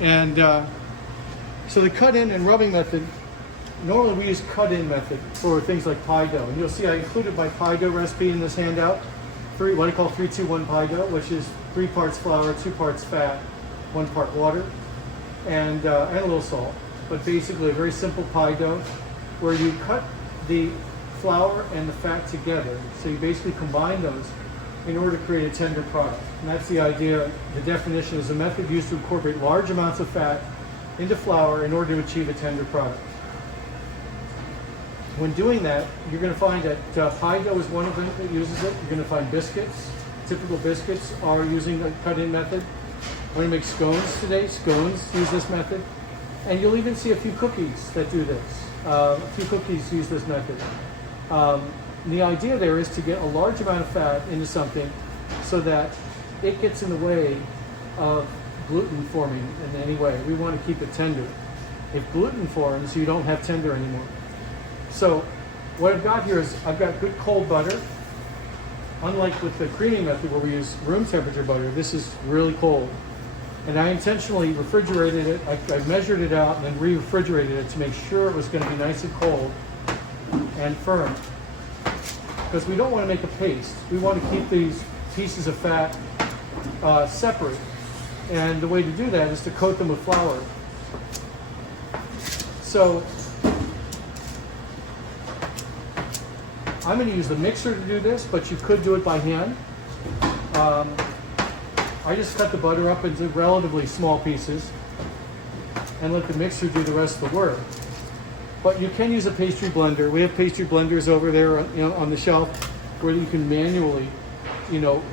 And so the cut-in and rubbing method, normally we use cut-in method for things like pie dough. And you'll see I included my pie dough recipe in this handout. What I call 3-2-1 pie dough, which is 3 parts flour, 2 parts fat, 1 part water, and a little salt. But basically a very simple pie dough where you cut the flour and the fat together. So you basically combine those in order to create a tender product. And that's the idea. The definition is a method used to incorporate large amounts of fat into flour in order to achieve a tender product. When doing that, you're going to find that pie dough is one of them that uses it. You're going to find biscuits. Typical biscuits are using a cut-in method. I'm going to make scones today. Scones use this method. And you'll even see a few cookies that do this. A few cookies use this method. And the idea there is to get a large amount of fat into something so that it gets in the way of gluten forming in any way. We want to keep it tender. If gluten forms, you don't have tender anymore. So what I've got here is I've got good cold butter. Unlike with the creaming method where we use room temperature butter, this is really cold. And I intentionally refrigerated it. I measured it out and then re-refrigerated it to make sure it was going to be nice and cold and firm. Because we don't want to make a paste. We want to keep these pieces of fat separate. And the way to do that is to coat them with flour. So I'm going to use the mixer to do this, but you could do it by hand. I just cut the butter up into relatively small pieces and let the mixer do the rest of the work. But you can use a pastry blender. We have pastry blenders over there, on the shelf where you can manually,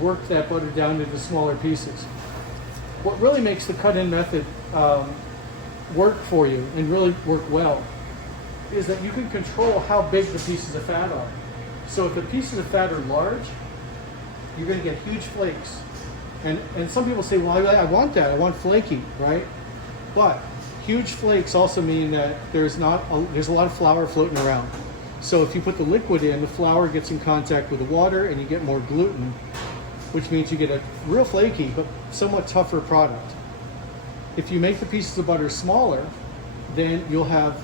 work that butter down into smaller pieces. What really makes the cut-in method work for you and really work well is that you can control how big the pieces of fat are. So if the pieces of fat are large, you're going to get huge flakes. And some people say, well, I want that. I want flaky, right? But huge flakes also mean that there's a lot of flour floating around. So if you put the liquid in, the flour gets in contact with the water and you get more gluten, which means you get a real flaky but somewhat tougher product. If you make the pieces of butter smaller, then you'll have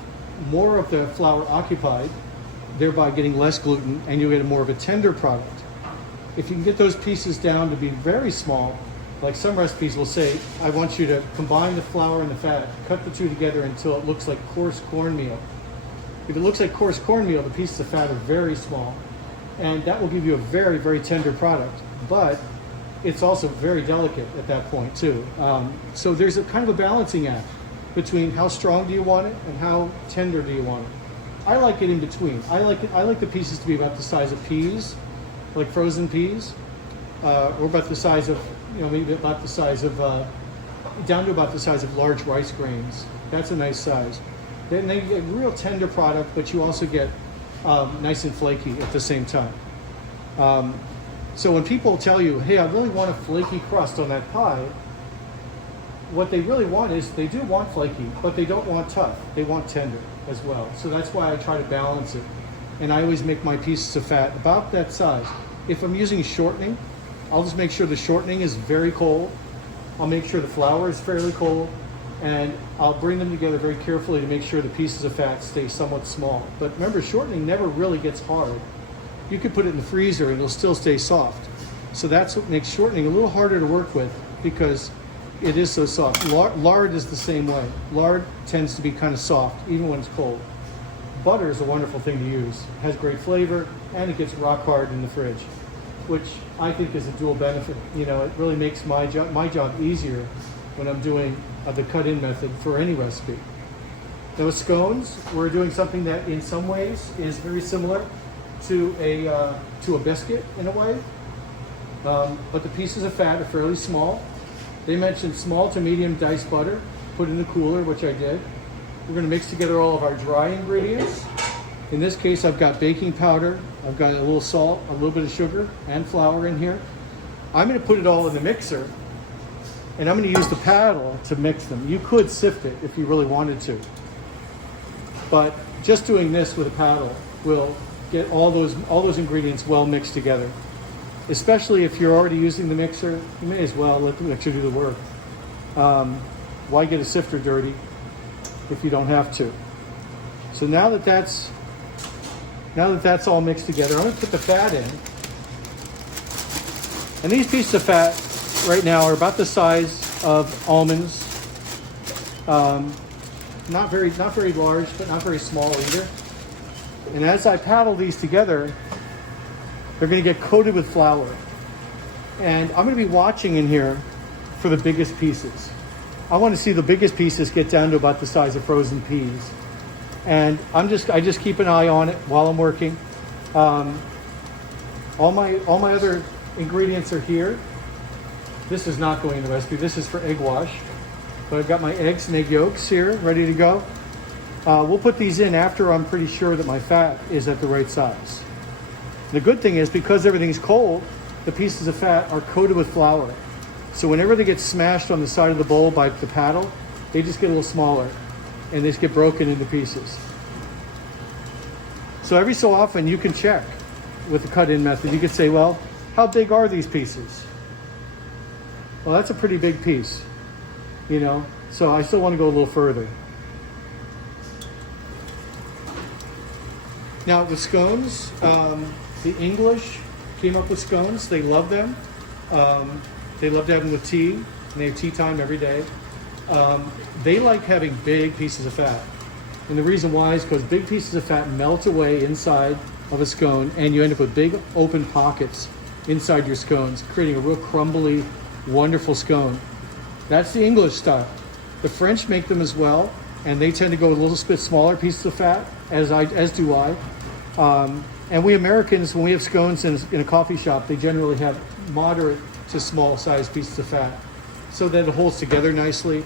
more of the flour occupied, thereby getting less gluten, and you'll get more of a tender product. If you can get those pieces down to be very small, like some recipes will say, I want you to combine the flour and the fat, cut the two together until it looks like coarse cornmeal. If it looks like coarse cornmeal, the pieces of fat are very small, and that will give you a very, very tender product. But it's also very delicate at that point too. So there's a kind of a balancing act between how strong do you want it and how tender do you want it. I like it in between. I like the pieces to be about the size of peas, like frozen peas, or about the size of, maybe about the size of, down to about the size of large rice grains. That's a nice size. Then you get a real tender product, but you also get nice and flaky at the same time. So when people tell you, hey, I really want a flaky crust on that pie, what they really want is, they do want flaky, but they don't want tough. They want tender as well. So that's why I try to balance it. And I always make my pieces of fat about that size. If I'm using shortening, I'll just make sure the shortening is very cold. I'll make sure the flour is fairly cold, and I'll bring them together very carefully to make sure the pieces of fat stay somewhat small. But remember, shortening never really gets hard. You could put it in the freezer and it'll still stay soft. So that's what makes shortening a little harder to work with, because it is so soft. Lard is the same way. Lard tends to be kind of soft, even when it's cold. Butter is a wonderful thing to use. It has great flavor, and it gets rock hard in the fridge, which I think is a dual benefit. It really makes my job easier when I'm doing the cut-in method for any recipe. Now with scones, we're doing something that in some ways is very similar to a biscuit in a way, but the pieces of fat are fairly small. They mentioned small to medium diced butter, put in the cooler, which I did. We're going to mix together all of our dry ingredients. In this case, I've got baking powder, I've got a little salt, a little bit of sugar, and flour in here. I'm going to put it all in the mixer, and I'm going to use the paddle to mix them. You could sift it if you really wanted to, but just doing this with a paddle will get all those ingredients well mixed together. Especially if you're already using the mixer, you may as well let the mixer do the work. why get a sifter dirty if you don't have to? So now that that's all mixed together, I'm going to put the fat in. And these pieces of fat right now are about the size of almonds. Not very large, but not very small either. And as I paddle these together, they're going to get coated with flour. And I'm going to be watching in here for the biggest pieces. I want to see the biggest pieces get down to about the size of frozen peas. And I just keep an eye on it while I'm working. All my other ingredients are here. This is not going in the recipe. This is for egg wash. But I've got my eggs and egg yolks here ready to go. We'll put these in after I'm pretty sure that my fat is at the right size. The good thing is, because everything's cold, the pieces of fat are coated with flour. So whenever they get smashed on the side of the bowl by the paddle, they just get a little smaller and they just get broken into pieces. So every so often you can check with the cut-in method. You could say, well, how big are these pieces? Well, that's a pretty big piece, you know, so I still want to go a little further. Now the scones, the English came up with scones. They love them. They love to have them with tea, and they have tea time every day. They like having big pieces of fat. And the reason why is because big pieces of fat melt away inside of a scone, and you end up with big open pockets inside your scones, creating a real crumbly, wonderful scone. That's the English style. The French make them as well, and they tend to go with a little bit smaller pieces of fat, as do I. And we Americans, when we have scones in a coffee shop, they generally have moderate to small size pieces of fat, so that it holds together nicely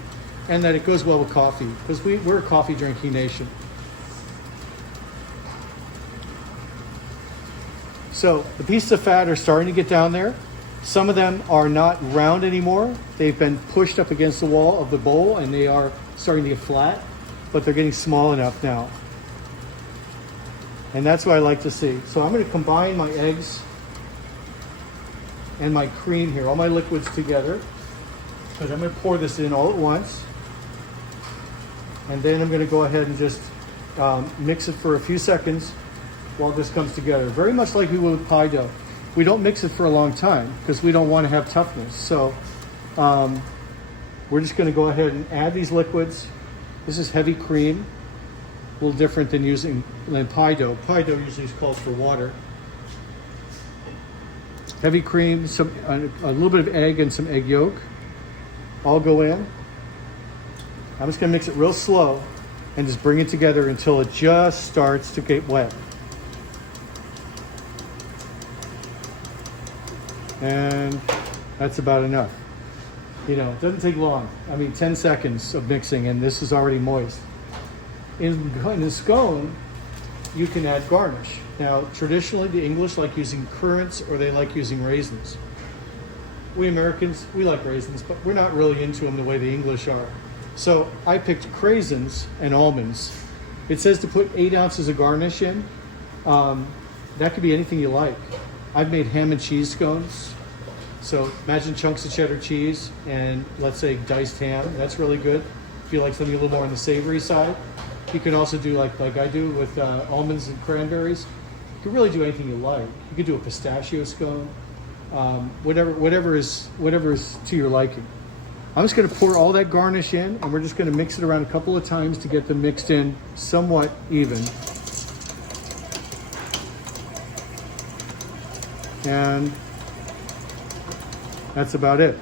and that it goes well with coffee, because we're a coffee drinking nation. So the pieces of fat are starting to get down there. Some of them are not round anymore. They've been pushed up against the wall of the bowl and they are starting to get flat, but they're getting small enough now. And that's what I like to see. So I'm going to combine my eggs and my cream here, all my liquids together, because I'm going to pour this in all at once. And then I'm going to go ahead and just mix it for a few seconds while this comes together. Very much like we would with pie dough. We don't mix it for a long time because we don't want to have toughness. So we're just going to go ahead and add these liquids. This is heavy cream, a little different than pie dough. Pie dough usually calls for water. Heavy cream, a little bit of egg and some egg yolk. All go in. I'm just going to mix it real slow and just bring it together until it just starts to get wet. And that's about enough. You know, it doesn't take long. I mean, 10 seconds of mixing and this is already moist. In a scone, you can add garnish. Now, traditionally, the English like using currants or they like using raisins. We Americans, we like raisins, but we're not really into them the way the English are. So I picked craisins and almonds. It says to put 8 ounces of garnish in. That could be anything you like. I've made ham and cheese scones. So imagine chunks of cheddar cheese and let's say diced ham. That's really good. If you like something a little more on the savory side. You can also do like I do with almonds and cranberries. You can really do anything you like. You could do a pistachio scone. Whatever is to your liking. I'm just going to pour all that garnish in and we're just going to mix it around a couple of times to get them mixed in somewhat even. And that's about it.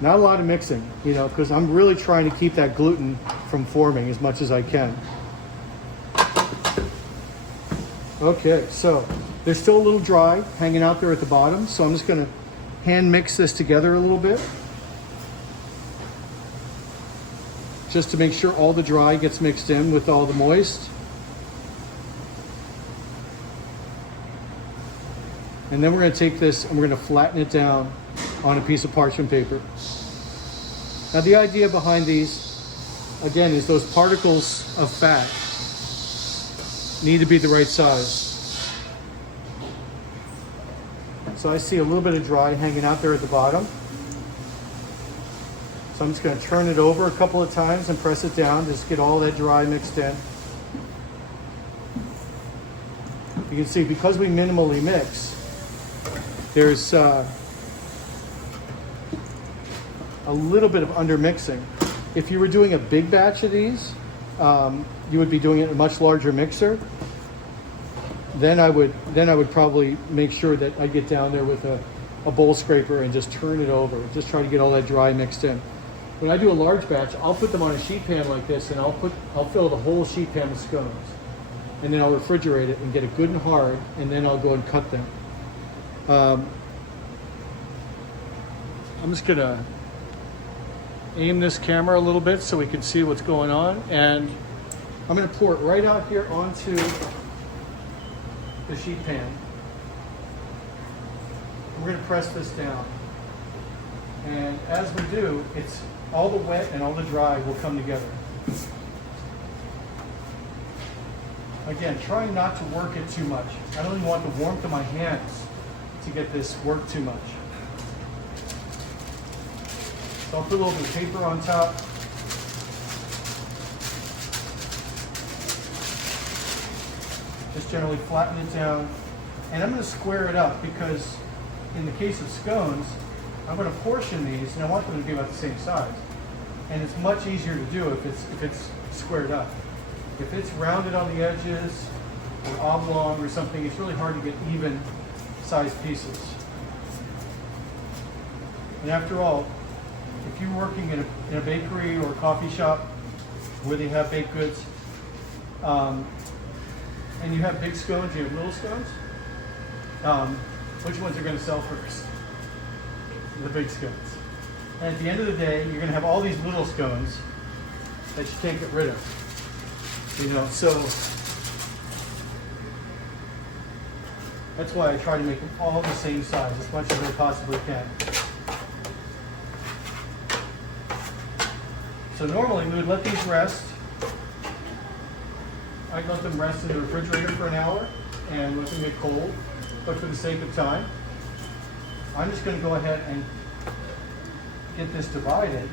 Not a lot of mixing, you know, because I'm really trying to keep that gluten from forming as much as I can. Okay, so there's still a little dry hanging out there at the bottom, so I'm just going to hand mix this together a little bit, just to make sure all the dry gets mixed in with all the moist. And then we're going to take this and we're going to flatten it down on a piece of parchment paper. Now the idea behind these, again, is those particles of fat need to be the right size. So I see a little bit of dry hanging out there at the bottom. So I'm just going to turn it over a couple of times and press it down, just get all that dry mixed in. You can see because we minimally mix, there's a little bit of under mixing. If you were doing a big batch of these, you would be doing it in a much larger mixer. Then I would probably make sure that I get down there with a bowl scraper and just turn it over. Just try to get all that dry mixed in. When I do a large batch, I'll put them on a sheet pan like this, and I'll fill the whole sheet pan with scones, and then I'll refrigerate it and get it good and hard, and then I'll go and cut them. I'm just gonna aim this camera a little bit so we can see what's going on, and I'm gonna pour it right out here onto the sheet pan. We're gonna press this down, and as we do, it's all the wet and all the dry will come together. Again, trying not to work it too much. I don't even want the warmth of my hands to get this work too much. So I'll put a little bit of paper on top. Just generally flatten it down. And I'm going to square it up because in the case of scones, I'm going to portion these and I want them to be about the same size. And it's much easier to do if it's squared up. If it's rounded on the edges or oblong or something, it's really hard to get even sized pieces. And after all, if you're working in a bakery or a coffee shop where they have baked goods, and you have big scones, you have little scones, which ones are going to sell first? The big scones. And at the end of the day, you're going to have all these little scones that you can't get rid of. You know, so that's why I try to make them all the same size as much as I possibly can. So normally we would let these rest. I'd let them rest in the refrigerator for an hour and let them get cold. But for the sake of time, I'm just going to go ahead and get this divided.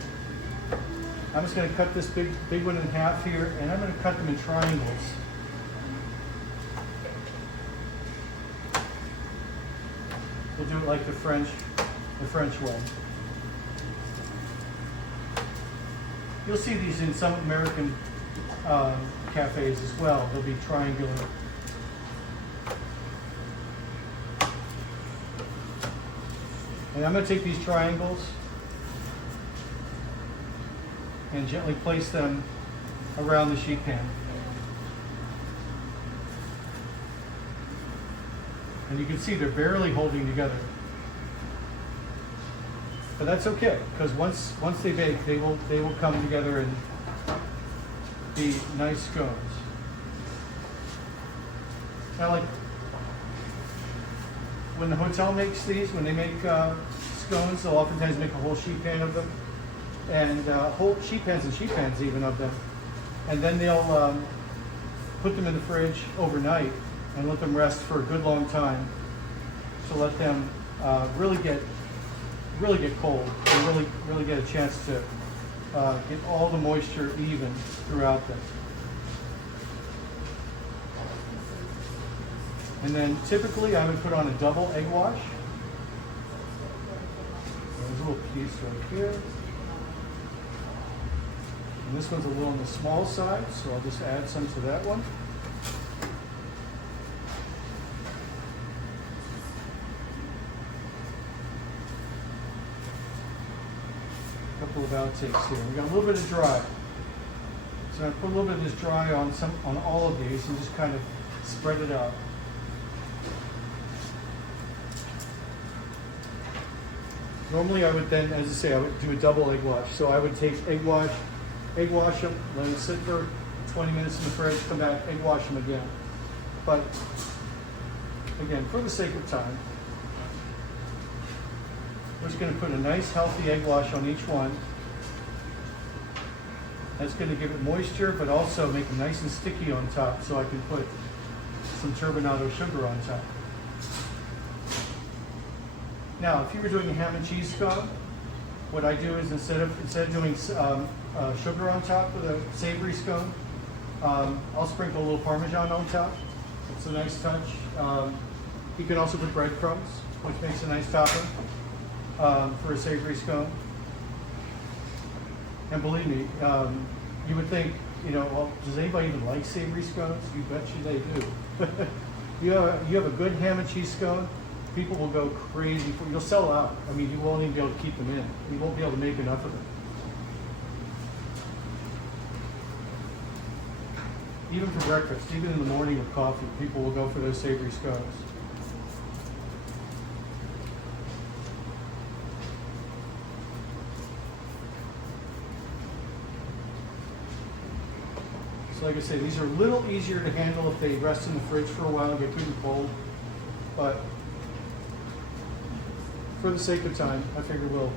I'm just going to cut this big one in half here, and I'm going to cut them in triangles. We'll do it like the French way. You'll see these in some American cafes as well. They'll be triangular. And I'm going to take these triangles and gently place them around the sheet pan. And you can see they're barely holding together. But that's okay, because once they bake, they will come together and be nice scones. Now, like when the hotel makes these, when they make scones, they'll oftentimes make a whole sheet pan of them, and whole sheet pans and sheet pans even of them, and then they'll put them in the fridge overnight and let them rest for a good long time to let them really get cold and really get a chance to get all the moisture even throughout them. And then typically I would put on a double egg wash. There's a little piece right here. And this one's a little on the small side, so I'll just add some to that one. Couple of outtakes here. We got a little bit of dry. So I put a little bit of this dry on all of these and just kind of spread it out. Normally I would then, as I say, I would do a double egg wash. So I would take egg wash them, let it sit for 20 minutes in the fridge, come back, egg wash them again. But again, for the sake of time, we're just going to put a nice healthy egg wash on each one. That's going to give it moisture, but also make it nice and sticky on top, so I can put some turbinado sugar on top. Now, if you were doing a ham and cheese scone, what I do is instead of doing sugar on top with a savory scone, I'll sprinkle a little Parmesan on top. It's a nice touch. You can also put breadcrumbs, which makes a nice topping for a savory scone. And believe me, you would think, well, does anybody even like savory scones? You bet you they do. You have a good ham and cheese scone, people will go crazy for. You'll sell out. I mean, you won't even be able to keep them in. You won't be able to make enough of them. Even for breakfast, even in the morning with coffee, people will go for those savory scones. So like I say, these are a little easier to handle if they rest in the fridge for a while and get too cold. But for the sake of time, I figure we'll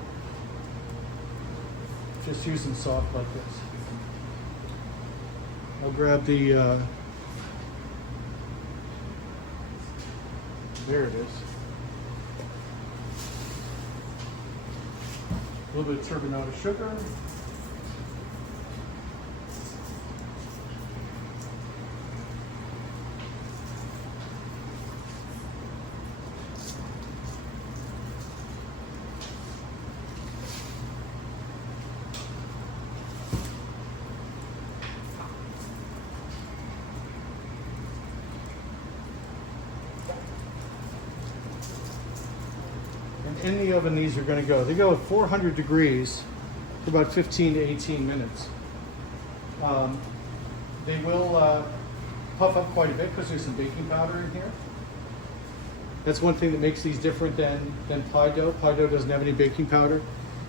just use them soft like this. I'll grab the, there it is. A little bit of turbinado sugar. In the oven, these are going to go. They go at 400 degrees for about 15 to 18 minutes. They will puff up quite a bit because there's some baking powder in here. That's one thing that makes these different than pie dough. Pie dough doesn't have any baking powder.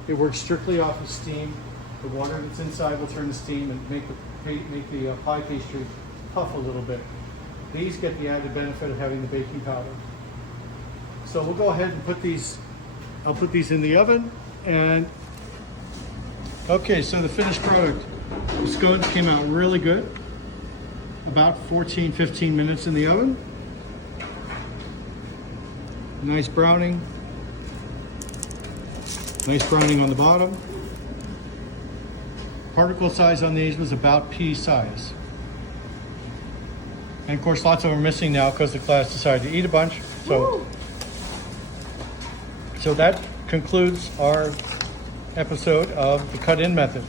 It works strictly off of steam. The water that's inside will turn to steam and make the pie pastry puff a little bit. These get the added benefit of having the baking powder. So we'll go ahead and put these. I'll put these in the oven, and okay, so the finished product, the scones came out really good. About 14-15 minutes in the oven. Nice browning. Nice browning on the bottom. Particle size on these was about pea size. And of course, lots of them are missing now because the class decided to eat a bunch. So that concludes our episode of the cut-in method.